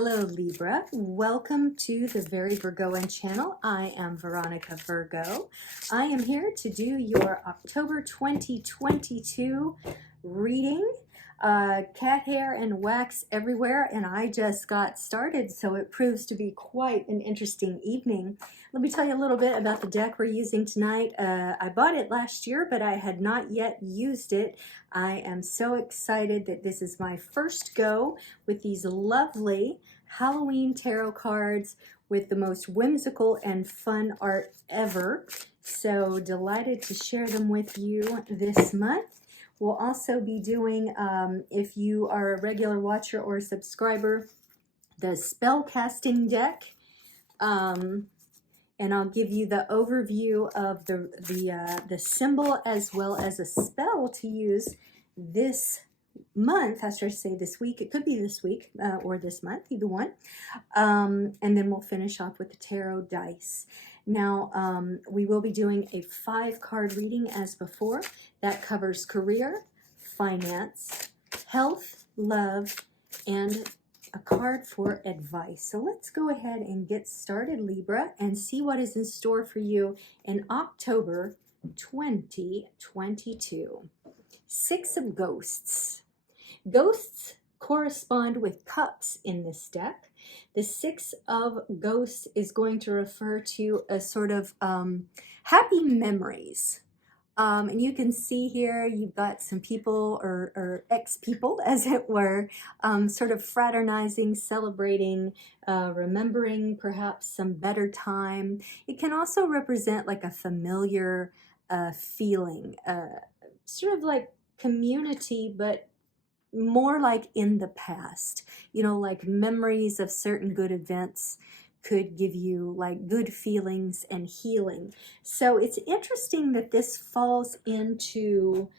Hello Libra, welcome to the Very Virgoan channel. I am Veronica Virgo. I am here to do your October 2022 reading. Cat hair and wax everywhere, and I just got started, so it proves to be quite an interesting evening. Let me tell you a little bit about the deck we're using tonight. I bought it last year, but I had not yet used it. I am so excited that this is my first go with these lovely Halloween tarot cards with the most whimsical and fun art ever. So delighted to share them with you this month. We'll also be doing, if you are a regular watcher or subscriber, the spell casting deck. And I'll give you the overview of the symbol as well as a spell to use this month. I should say this week. It could be this week or this month, either one. And then we'll finish off with the tarot dice. Now, we will be doing a 5-card reading as before. That covers career, finance, health, love, and a card for advice. So let's go ahead and get started, Libra, and see what is in store for you in October 2022. 6 of Ghosts. Ghosts correspond with cups in this deck. The 6 of Ghosts is going to refer to a sort of happy memories. And you can see here you've got some people or ex-people, as it were, sort of fraternizing, celebrating, remembering perhaps some better time. It can also represent like a familiar feeling, sort of like community, but more like in the past, you know, like memories of certain good events could give you like good feelings and healing. So it's interesting that this falls into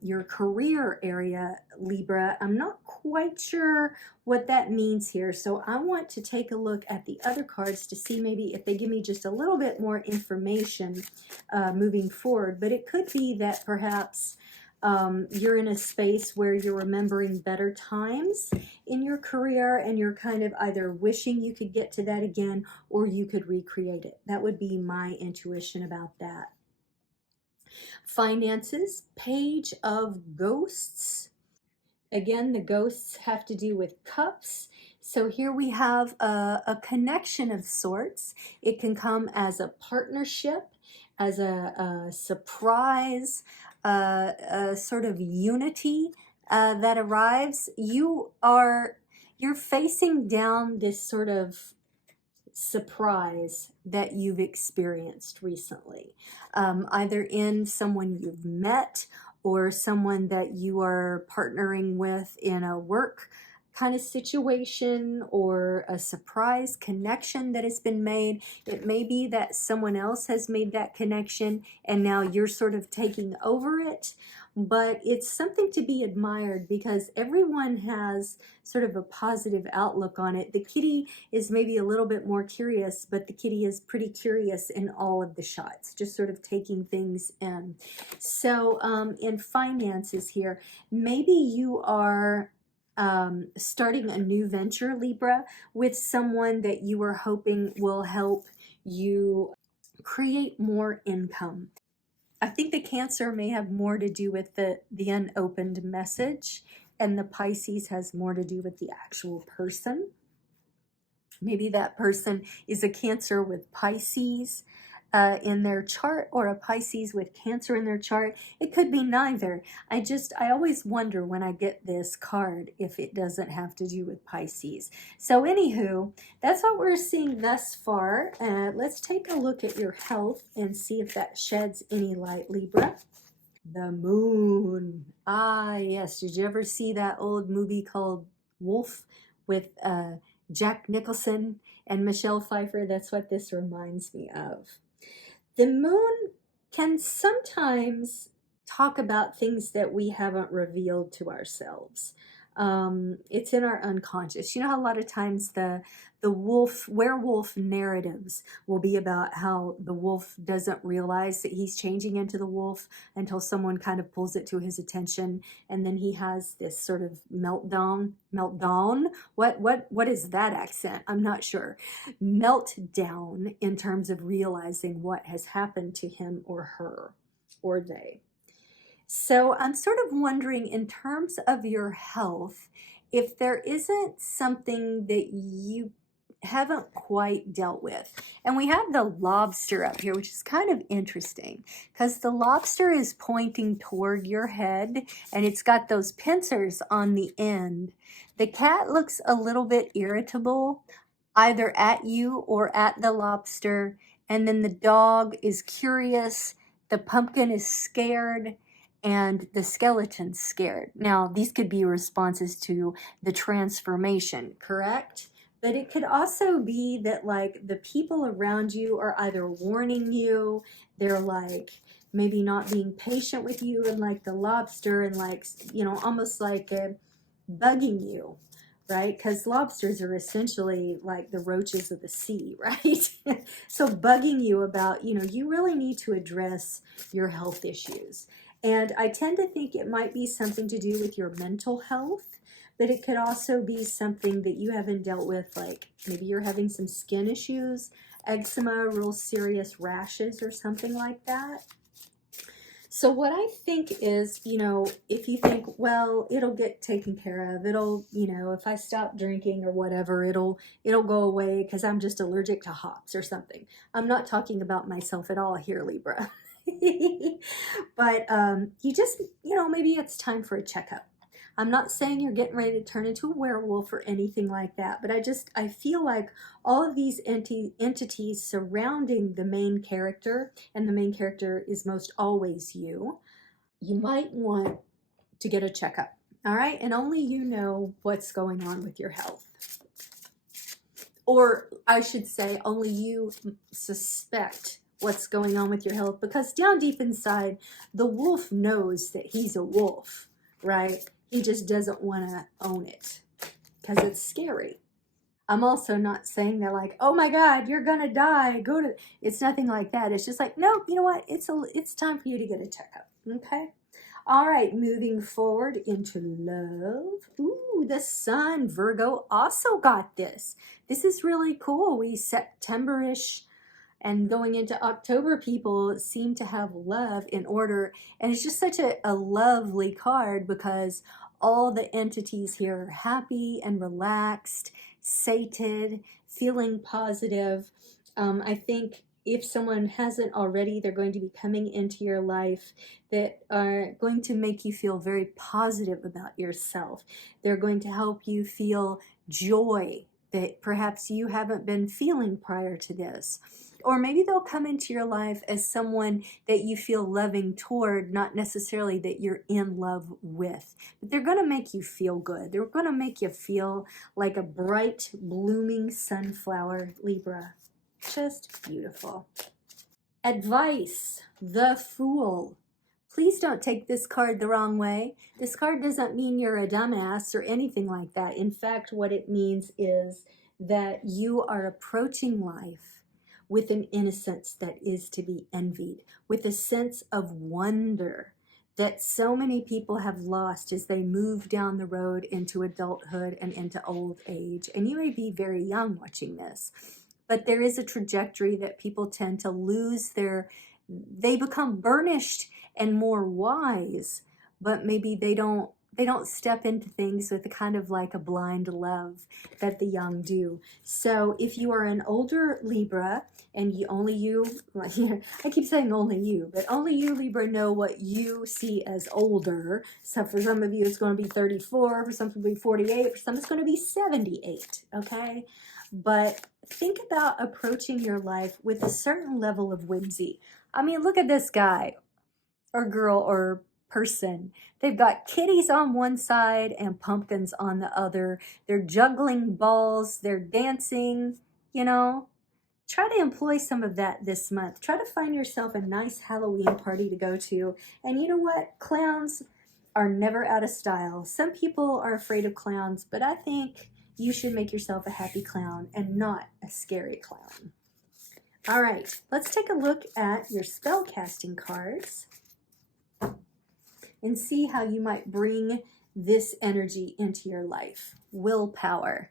your career area, Libra. I'm not quite sure what that means here, so I want to take a look at the other cards to see maybe if they give me just a little bit more information moving forward. But it could be that perhaps you're in a space where you're remembering better times in your career and you're kind of either wishing you could get to that again or you could recreate it. That would be my intuition about that. Finances, Page of Ghosts. Again, the ghosts have to do with cups. So here we have a connection of sorts. It can come as a partnership, as a surprise, a sort of unity that arrives. You're facing down this sort of surprise that you've experienced recently, either in someone you've met or someone that you are partnering with in a work kind of situation, or a surprise connection that has been made. It may be that someone else has made that connection and now you're sort of taking over it, but it's something to be admired because everyone has sort of a positive outlook on it. The kitty is maybe a little bit more curious, but the kitty is pretty curious in all of the shots, just sort of taking things in. So in finances here, maybe you are starting a new venture, Libra, with someone that you are hoping will help you create more income. I think the Cancer may have more to do with the unopened message, and the Pisces has more to do with the actual person. Maybe that person is a Cancer with Pisces in their chart, or a Pisces with Cancer in their chart. It could be neither. I always wonder when I get this card if it doesn't have to do with Pisces. So anywho, that's what we're seeing thus far. Let's take a look at your health and see if that sheds any light, Libra. The moon. Ah, yes. Did you ever see that old movie called Wolf with Jack Nicholson and Michelle Pfeiffer? That's what this reminds me of. The moon can sometimes talk about things that we haven't revealed to ourselves. It's in our unconscious. You know how a lot of times the werewolf narratives will be about how the wolf doesn't realize that he's changing into the wolf until someone kind of pulls it to his attention, and then he has this sort of meltdown. What is that accent? I'm not sure. Meltdown in terms of realizing what has happened to him or her or they. So I'm sort of wondering, in terms of your health, if there isn't something that you haven't quite dealt with. And we have the lobster up here, which is kind of interesting because the lobster is pointing toward your head and it's got those pincers on the end. The cat looks a little bit irritable, either at you or at the lobster. And then the dog is curious. The pumpkin is scared. And the skeleton's scared. Now, these could be responses to the transformation, correct? But it could also be that, like, the people around you are either warning you, they're like maybe not being patient with you, and like the lobster, and like, you know, almost like bugging you, right? Because lobsters are essentially like the roaches of the sea, right? So bugging you about, you know, you really need to address your health issues. And I tend to think it might be something to do with your mental health, but it could also be something that you haven't dealt with, like maybe you're having some skin issues, eczema, real serious rashes or something like that. So what I think is, you know, if you think, well, it'll get taken care of, it'll, you know, if I stop drinking or whatever, it'll go away because I'm just allergic to hops or something. I'm not talking about myself at all here, Libra. But you just, you know, maybe it's time for a checkup. I'm not saying you're getting ready to turn into a werewolf or anything like that, but I feel like all of these entities surrounding the main character, and the main character is most always you might want to get a checkup. All right. And only you know what's going on with your health. Or I should say, only you suspect what's going on with your health, because down deep inside, the wolf knows that he's a wolf, right? He just doesn't want to own it because it's scary. I'm also not saying that like, oh my God, you're gonna die. It's nothing like that. It's just like, no, you know what? It's time for you to get a checkup. Okay. All right, moving forward into love. Ooh, the sun, Virgo also got this. This is really cool. We September-ish and going into October, people seem to have love in order. And it's just such a lovely card because all the entities here are happy and relaxed, sated, feeling positive. I think if someone hasn't already, they're going to be coming into your life that are going to make you feel very positive about yourself. They're going to help you feel joy that perhaps you haven't been feeling prior to this. Or maybe they'll come into your life as someone that you feel loving toward, not necessarily that you're in love with. But they're going to make you feel good. They're going to make you feel like a bright, blooming sunflower, Libra. Just beautiful. Advice, the Fool. Please don't take this card the wrong way. This card doesn't mean you're a dumbass or anything like that. In fact, what it means is that you are approaching life with an innocence that is to be envied, with a sense of wonder that so many people have lost as they move down the road into adulthood and into old age. And you may be very young watching this, but there is a trajectory that people tend to lose they become burnished and more wise, but maybe they don't step into things with a kind of like a blind love that the young do. So if you are an older Libra, and I keep saying only you, but only you, Libra, know what you see as older. So for some of you, it's going to be 34, for some it's going to be 48, for some it's going to be 78, okay? But think about approaching your life with a certain level of whimsy. I mean, look at this guy or girl or person. They've got kitties on one side and pumpkins on the other. They're juggling balls. They're dancing, you know. Try to employ some of that this month. Try to find yourself a nice Halloween party to go to. And you know what, clowns? are never out of style. Some people are afraid of clowns, but I think you should make yourself a happy clown and not a scary clown. All right, let's take a look at your spell casting cards and see how you might bring this energy into your life. Willpower.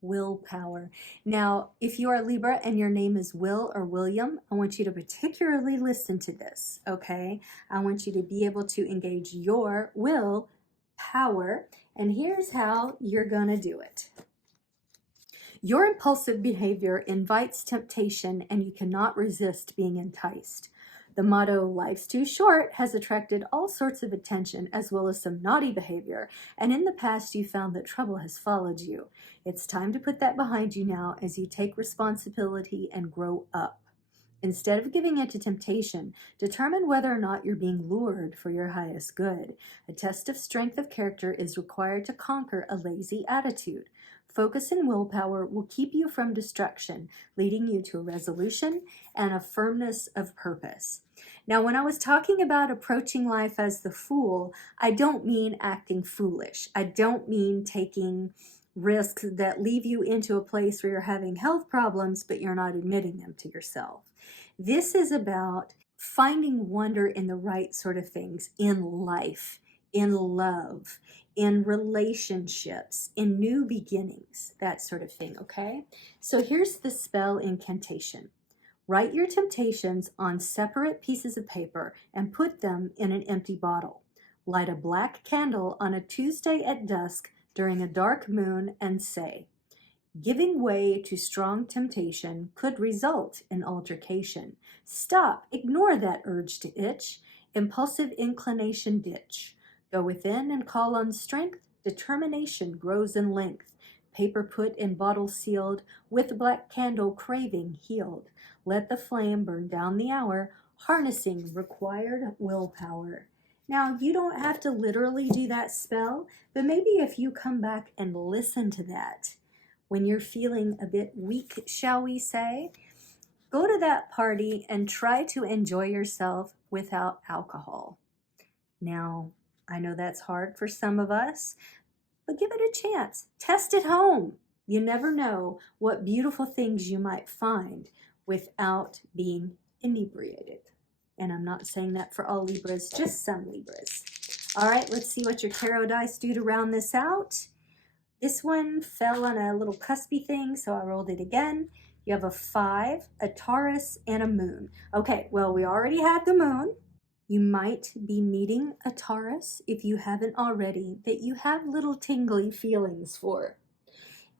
Willpower. Now, if you are Libra and your name is Will or William, I want you to particularly listen to this, okay? I want you to be able to engage your will power, and here's how you're gonna do it. Your impulsive behavior invites temptation, and you cannot resist being enticed. The motto, "Life's too short," has attracted all sorts of attention as well as some naughty behavior, and in the past you found that trouble has followed you. It's time to put that behind you now as you take responsibility and grow up. Instead of giving in to temptation, determine whether or not you're being lured for your highest good. A test of strength of character is required to conquer a lazy attitude. Focus and willpower will keep you from destruction, leading you to a resolution and a firmness of purpose. Now, when I was talking about approaching life as the fool, I don't mean acting foolish. I don't mean taking risks that leave you into a place where you're having health problems, but you're not admitting them to yourself. This is about finding wonder in the right sort of things in life, in love, in relationships, in new beginnings, that sort of thing, okay? So here's the spell incantation. Write your temptations on separate pieces of paper and put them in an empty bottle. Light a black candle on a Tuesday at dusk during a dark moon and say, "Giving way to strong temptation could result in altercation. Stop, ignore that urge to itch, impulsive inclination ditch. Go within and call on strength, determination grows in length. Paper put in bottle sealed, with black candle craving healed. Let the flame burn down the hour, harnessing required willpower." Now, you don't have to literally do that spell, but maybe if you come back and listen to that, when you're feeling a bit weak, shall we say, go to that party and try to enjoy yourself without alcohol. Now, I know that's hard for some of us, but give it a chance. Test it home. You never know what beautiful things you might find without being inebriated. And I'm not saying that for all Libras, just some Libras. All right, let's see what your tarot dice do to round this out. This one fell on a little cuspy thing, so I rolled it again. You have a 5, a Taurus, and a moon. Okay, well, we already had the moon. You might be meeting a Taurus, if you haven't already, that you have little tingly feelings for.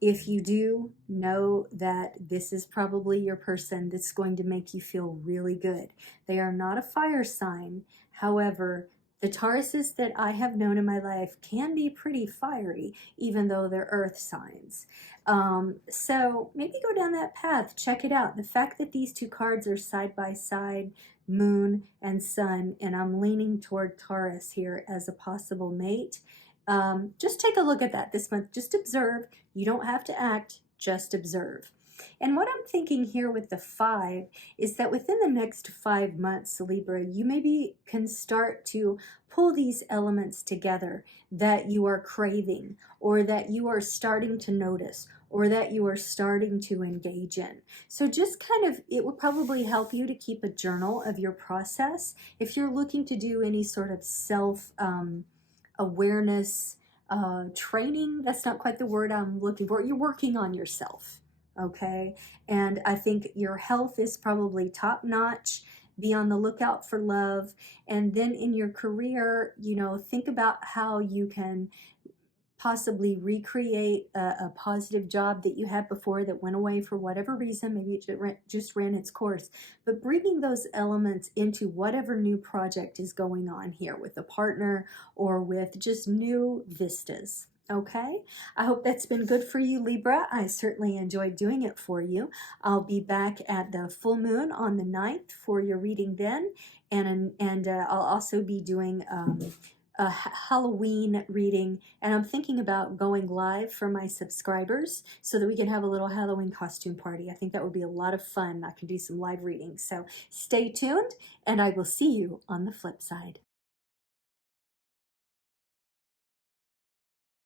If you do, know that this is probably your person that's going to make you feel really good. They are not a fire sign. However, the Tauruses that I have known in my life can be pretty fiery, even though they're earth signs. So maybe go down that path. Check it out. The fact that these two cards are side by side, moon and sun, and I'm leaning toward Taurus here as a possible mate. Just take a look at that this month. Just observe. You don't have to act, just observe. And what I'm thinking here with the 5 is that within the next 5 months, Libra, you maybe can start to pull these elements together that you are craving, or that you are starting to notice, or that you are starting to engage in. So just kind of, it would probably help you to keep a journal of your process. If you're looking to do any sort of self-awareness training, that's not quite the word I'm looking for. You're working on yourself. Okay, and I think your health is probably top notch. Be on the lookout for love. And then in your career, you know, think about how you can possibly recreate a positive job that you had before that went away for whatever reason. Maybe it just ran its course. But bringing those elements into whatever new project is going on here with a partner or with just new vistas. Okay, I hope that's been good for you, Libra. I certainly enjoyed doing it for you. I'll be back at the full moon on the 9th for your reading then, and I'll also be doing a Halloween reading, and I'm thinking about going live for my subscribers so that we can have a little Halloween costume party. I think that would be a lot of fun. I can do some live readings. So stay tuned, and I will see you on the flip side.